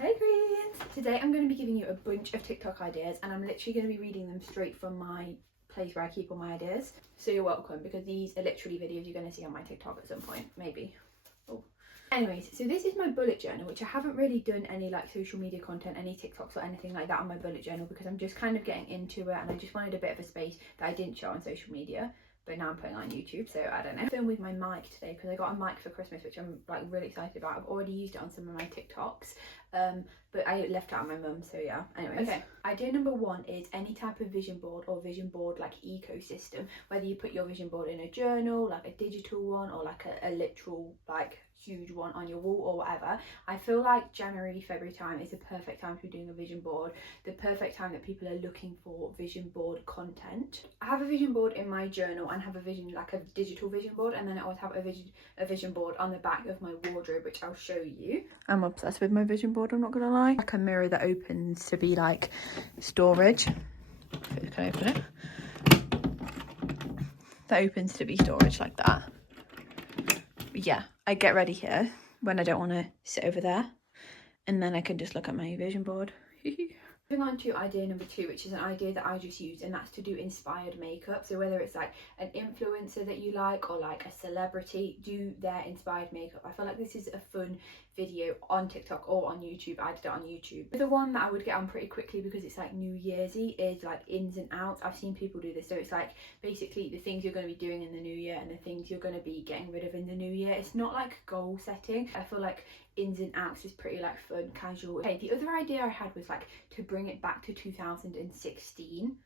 Hey Greens! Today I'm going to be giving you a bunch of TikTok ideas and I'm literally going to be reading them straight from my place where I keep all my ideas. So you're welcome, because these are literally videos you're going to see on my TikTok at some point, maybe. Oh. Anyways, so this is my bullet journal, which I haven't really done any like social media content, any TikToks or anything like that on my bullet journal, because I'm just kind of getting into it and I just wanted a bit of a space that I didn't show on social media. But now I'm putting on YouTube, so I don't know. I filmed with my mic today because I got a mic for Christmas, which I'm like really excited about. I've already used it on some of my TikToks, but I left it at my mum, so yeah. Anyways, okay. Idea number one is any type of vision board or vision board like ecosystem. Whether you put your vision board in a journal, like a digital one, or like a literal like huge one on your wall or whatever. I feel like January, February time is the perfect time to be doing a vision board. The perfect time that people are looking for vision board content. I have a vision board in my journal and have a vision, like a digital vision board, and then I always have a vision board on the back of my wardrobe, which I'll show you. I'm obsessed with my vision board, I'm not gonna lie. Like a mirror that opens to be like storage. Can I open it? That opens to be storage like that. But yeah, I get ready here when I don't want to sit over there, and then I can just look at my vision board. Moving on to idea number two, which is an idea that I just used, and that's to do inspired makeup. So whether it's like an influencer that you like or like a celebrity, do their inspired makeup. I feel like this is a fun video on TikTok or on YouTube. I did it on YouTube. The one that I would get on pretty quickly because it's like New Year's-y is like ins and outs. I've seen people do this. So it's like basically the things you're going to be doing in the new year and the things you're going to be getting rid of in the new year. It's not like goal setting. I feel like ins and outs is pretty like fun, casual. Okay, the other idea I had was like to bring it back to 2016.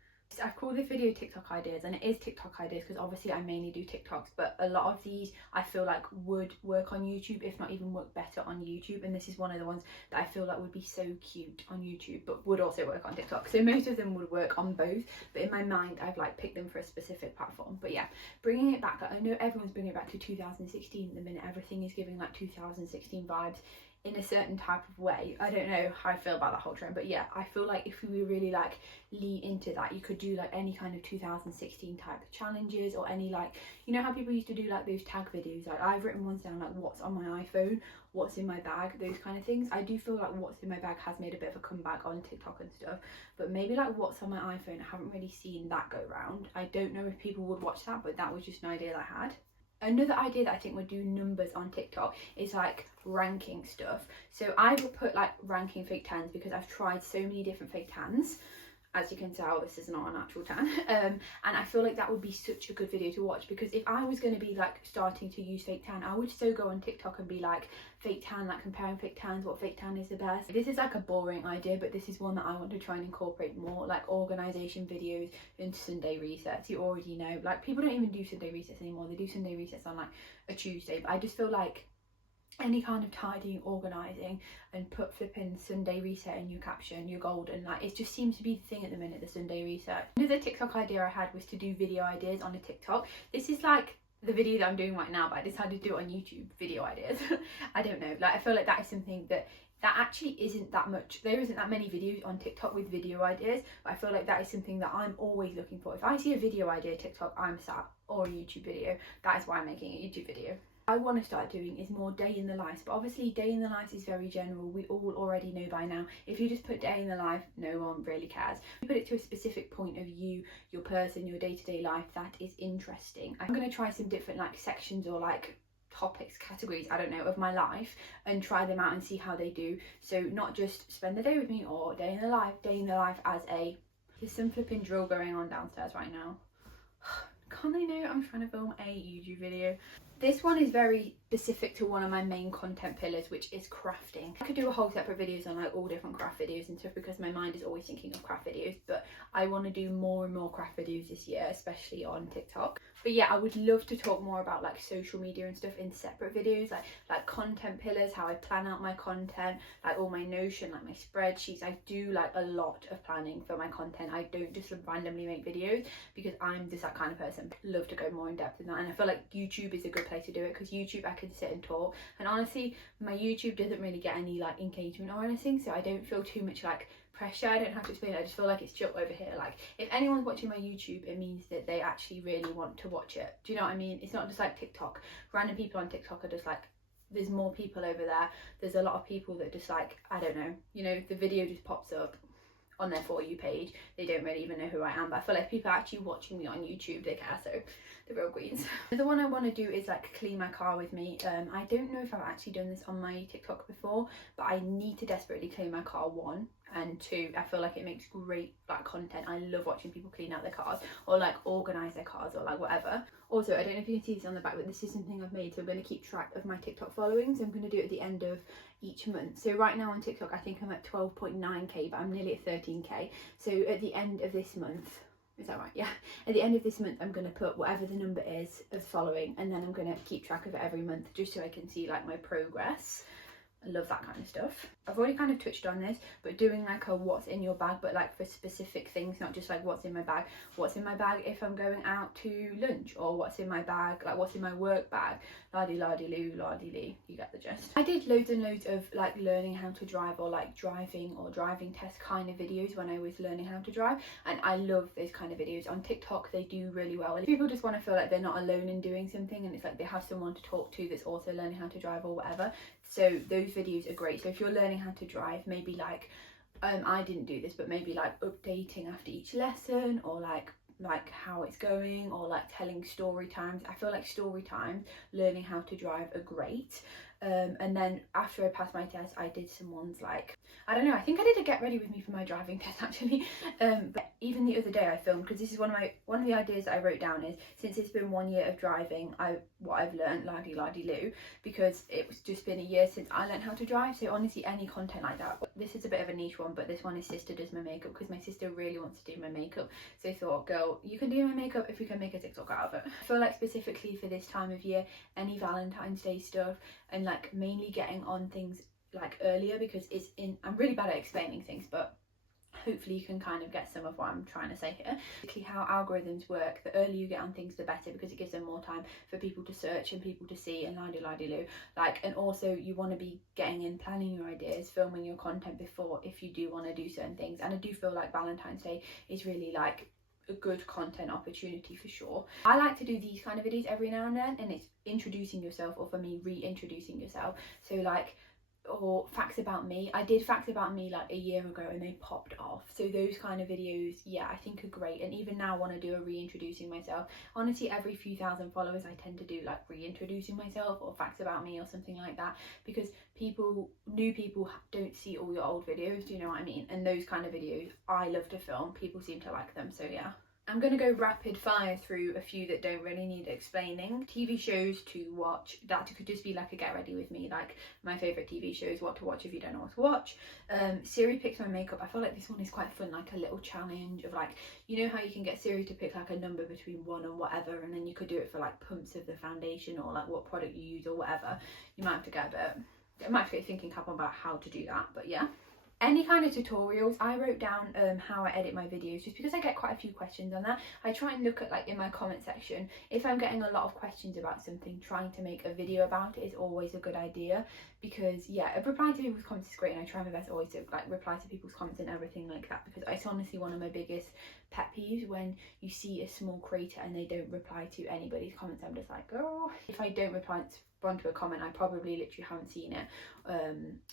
I've called this video TikTok ideas, and it is TikTok ideas because obviously I mainly do TikToks, but a lot of these I feel like would work on YouTube, if not even work better on YouTube, and this is one of the ones that I feel like would be so cute on YouTube but would also work on TikTok. So most of them would work on both, but in my mind I've like picked them for a specific platform. But yeah, bringing it back, like, I know everyone's bringing it back to 2016 at the minute. Everything is giving like 2016 vibes in a certain type of way. I don't know how I feel about that whole trend, but yeah, I feel like if we really like lean into that, you could do like any kind of 2016 type of challenges, or any like, you know how people used to do like those tag videos, like I've written ones down like what's on my iPhone, what's in my bag, those kind of things. I do feel like what's in my bag has made a bit of a comeback on TikTok and stuff, but maybe like what's on my iPhone, I haven't really seen that go round. I don't know if people would watch that, but that was just an idea that I had. Another idea that I think would do numbers on TikTok is like ranking stuff. So I would put like ranking fake tans because I've tried so many different fake tans. As you can tell, this is not an actual tan, and I feel like that would be such a good video to watch, because if I was going to be like starting to use fake tan, I would so go on TikTok and be like fake tan, like comparing fake tans, what fake tan is the best. This is like a boring idea, but this is one that I want to try and incorporate more, like organisation videos and Sunday resets. You already know, like people don't even do Sunday resets anymore. They do Sunday resets on like a Tuesday, but I just feel like any kind of tidying, organising, and put flipping Sunday reset in your caption, you're golden. Like it just seems to be the thing at the minute, the Sunday reset. Another TikTok idea I had was to do video ideas on a TikTok. This is like the video that I'm doing right now, but I decided to do it on YouTube, video ideas. I don't know, like I feel like that is something that actually isn't that much. There isn't that many videos on TikTok with video ideas, but I feel like that is something that I'm always looking for. If I see a video idea TikTok, I'm sat, or a YouTube video. That is why I'm making a YouTube video. I want to start doing is more day in the life, but obviously day in the life is very general. We all already know by now. If you just put day in the life, no one really cares. You put it to a specific point of you, your person, your day-to-day life, that is interesting. I'm going to try some different like sections or like topics, categories, I don't know, of my life, and try them out and see how they do. So not just spend the day with me or day in the life as a, there's some flipping drill going on downstairs right now. Can't they know I'm trying to film a YouTube video? This one is very specific to one of my main content pillars, which is crafting. I could do a whole separate videos on like all different craft videos and stuff, because my mind is always thinking of craft videos, but I want to do more and more craft videos this year, especially on TikTok. But yeah, I would love to talk more about like social media and stuff in separate videos, like content pillars, how I plan out my content, like all my Notion, like my spreadsheets. I do like a lot of planning for my content. I don't just randomly make videos, because I'm just that kind of person. Love to go more in depth in that, and I feel like YouTube is a good place to do it, because YouTube I can sit and talk, and honestly my YouTube doesn't really get any like engagement or anything, so I don't feel too much like pressure. I don't have to explain it. I just feel like it's chill over here. Like if anyone's watching my YouTube, it means that they actually really want to watch it. Do you know what I mean? It's not just like TikTok. Random people on TikTok are just like there's more people over there. There's a lot of people that just like, I don't know, you know, the video just pops up on their For You page. They don't really even know who I am, but I feel like people are actually watching me on YouTube, they care, so the real queens. The one I want to do is like clean my car with me. I don't know if I've actually done this on my TikTok before, but I need to desperately clean my car, one, and two, I feel like it makes great like content. I love watching people clean out their cars or like organize their cars or like whatever. Also, I don't know if you can see this on the back, but this is something I've made, so I'm going to keep track of my TikTok followings. I'm going to do it at the end of each month. So right now on TikTok I think I'm at 12.9k, but I'm nearly at 13k. So at the end of this month, is that right? Yeah, at the end of this month I'm going to put whatever the number is of following, and then I'm going to keep track of it every month just so I can see like my progress. I love that kind of stuff. I've already kind of touched on this, but doing like a what's in your bag, but like for specific things, not just like what's in my bag. What's in my bag if I'm going out to lunch, or what's in my bag, like what's in my work bag, la-di-la-di-loo, la-di-lee, you get the gist. I did loads and loads of like learning how to drive or like driving or driving test kind of videos when I was learning how to drive, and I love those kind of videos. On TikTok they do really well. People just want to feel like they're not alone in doing something, and it's like they have someone to talk to that's also learning how to drive or whatever. So those videos are great. So if you're learning how to drive, maybe like I didn't do this, but maybe like updating after each lesson, or like how it's going, or like telling story times. I feel like story times learning how to drive are great. And then after I passed my test, I did some ones like, I don't know, I think I did a get ready with me for my driving test actually. But even the other day I filmed, because this is one of the ideas that I wrote down is, since it's been 1 year of driving, what I've learned, la-di-la-di-loo, because it's just been a year since I learned how to drive. So honestly, any content like that, this is a bit of a niche one, but this one is sister does my makeup, because my sister really wants to do my makeup. So I thought, girl, you can do my makeup if we can make a TikTok out of it. I feel like specifically for this time of year, any Valentine's Day stuff, and like mainly getting on things like earlier, because I'm really bad at explaining things, but hopefully you can kind of get some of what I'm trying to say here. Basically how algorithms work, the earlier you get on things the better, because it gives them more time for people to search and people to see, and la-di-la-di-loo. Like, and also you want to be getting in, planning your ideas, filming your content before, if you do want to do certain things. And I do feel like Valentine's Day is really like a good content opportunity for sure. I like to do these kind of videos every now and then, and it's introducing yourself, or for me, reintroducing yourself. So like, or facts about me. I did facts about me like a year ago and they popped off. So those kind of videos, yeah, I think are great. And even now I want to do a reintroducing myself. Honestly, every few thousand followers I tend to do like reintroducing myself or facts about me or something like that, because new people don't see all your old videos, do you know what I mean? And those kind of videos I love to film. People seem to like them, so yeah. I'm going to go rapid fire through a few that don't really need explaining. TV shows to watch, that could just be like a get ready with me, like my favourite TV shows, what to watch if you don't know what to watch. Siri picks my makeup. I feel like this one is quite fun, like a little challenge of like, you know how you can get Siri to pick like a number between 1 and whatever, and then you could do it for like pumps of the foundation or like what product you use or whatever. You might have to get a thinking cap on about how to do that, but yeah. Any kind of tutorials, I wrote down how I edit my videos, just because I get quite a few questions on that. I try and look at like in my comment section, if I'm getting a lot of questions about something, trying to make a video about it is always a good idea, because yeah, replying to people's comments is great, and I try my best always to like reply to people's comments and everything like that, because it's honestly one of my biggest pet peeves when you see a small creator and they don't reply to anybody's comments. I'm just like, oh, if I don't reply to a comment, I probably literally haven't seen it.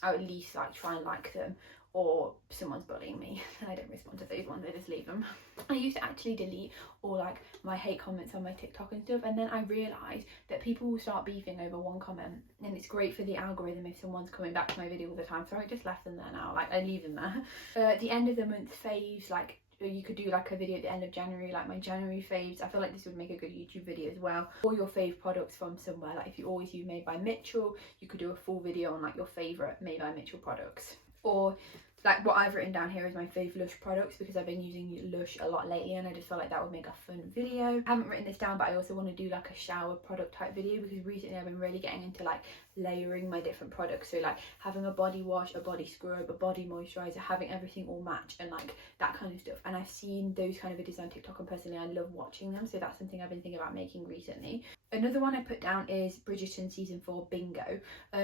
I would at least like try and like them, or someone's bullying me and I don't respond to those ones, I just leave them. I used to actually delete all like my hate comments on my TikTok and stuff, and then I realised that people will start beefing over one comment, and it's great for the algorithm if someone's coming back to my video all the time, so I just left them there now, like I leave them there. At the end of the month faves, like you could do like a video at the end of January, like my January faves. I feel like this would make a good YouTube video as well. Or your fave products from somewhere, like if you always use Made by Mitchell, you could do a full video on like your favourite Made by Mitchell products. Or like what I've written down here is my fave Lush products, because I've been using Lush a lot lately and I just felt like that would make a fun video. I haven't written this down, but I also want to do like a shower product type video, because recently I've been really getting into like layering my different products. So like having a body wash, a body scrub, a body moisturizer, having everything all match and like that kind of stuff. And I've seen those kind of videos on TikTok, and personally I love watching them, so that's something I've been thinking about making recently. Another one I put down is Bridgerton season 4 bingo.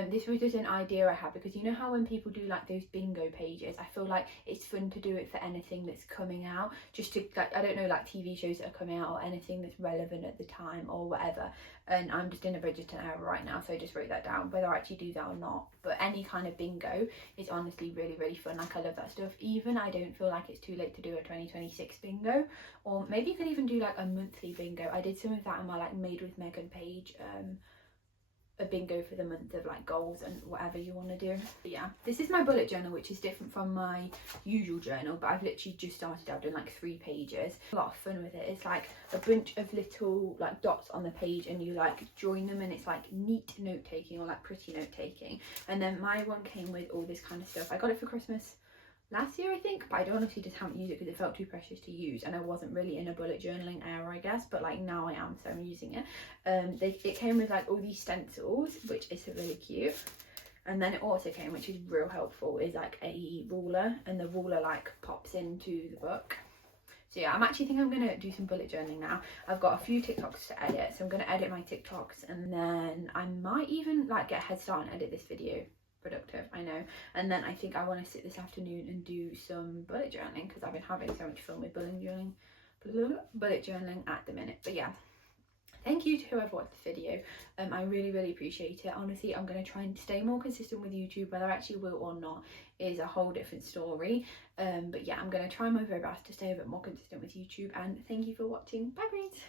This was just an idea I had, because you know how when people do like those bingo pages, pages. I feel like it's fun to do it for anything that's coming out, just to like, I don't know, like TV shows that are coming out or anything that's relevant at the time or whatever. And I'm just in a Bridgerton era right now, so I just wrote that down, whether I actually do that or not. But any kind of bingo is honestly really, really fun. Like, I love that stuff. Even I don't feel like it's too late to do a 2026 bingo, or maybe you could even do like a monthly bingo. I did some of that on my like Made with Megan page, a bingo for the month of like goals and whatever you want to do. But yeah, this is my bullet journal, which is different from my usual journal, but I've literally just started. I've done like 3 pages. A lot of fun with it. It's like a bunch of little like dots on the page, and you like join them, and it's like neat note taking or like pretty note taking. And then my one came with all this kind of stuff. I got it for Christmas last year, I think, but I honestly just haven't used it because it felt too precious to use, and I wasn't really in a bullet journaling era, I guess, but like now I am, so I'm using it. It came with like all these stencils, which is really cute, and then it also came, which is real helpful, is like a ruler, and the ruler like pops into the book. So yeah, I'm actually thinking I'm gonna do some bullet journaling now. I've got a few TikToks to edit, so I'm gonna edit my TikToks, and then I might even like get a head start and edit this video. Productive, I know. And then I think I want to sit this afternoon and do some bullet journaling, because I've been having so much fun with bullet journaling at the minute. But yeah, thank you to whoever watched the video. I really, really appreciate it. Honestly, I'm going to try and stay more consistent with YouTube. Whether I actually will or not is a whole different story. But yeah, I'm going to try my very best to stay a bit more consistent with YouTube. And thank you for watching. Bye, friends.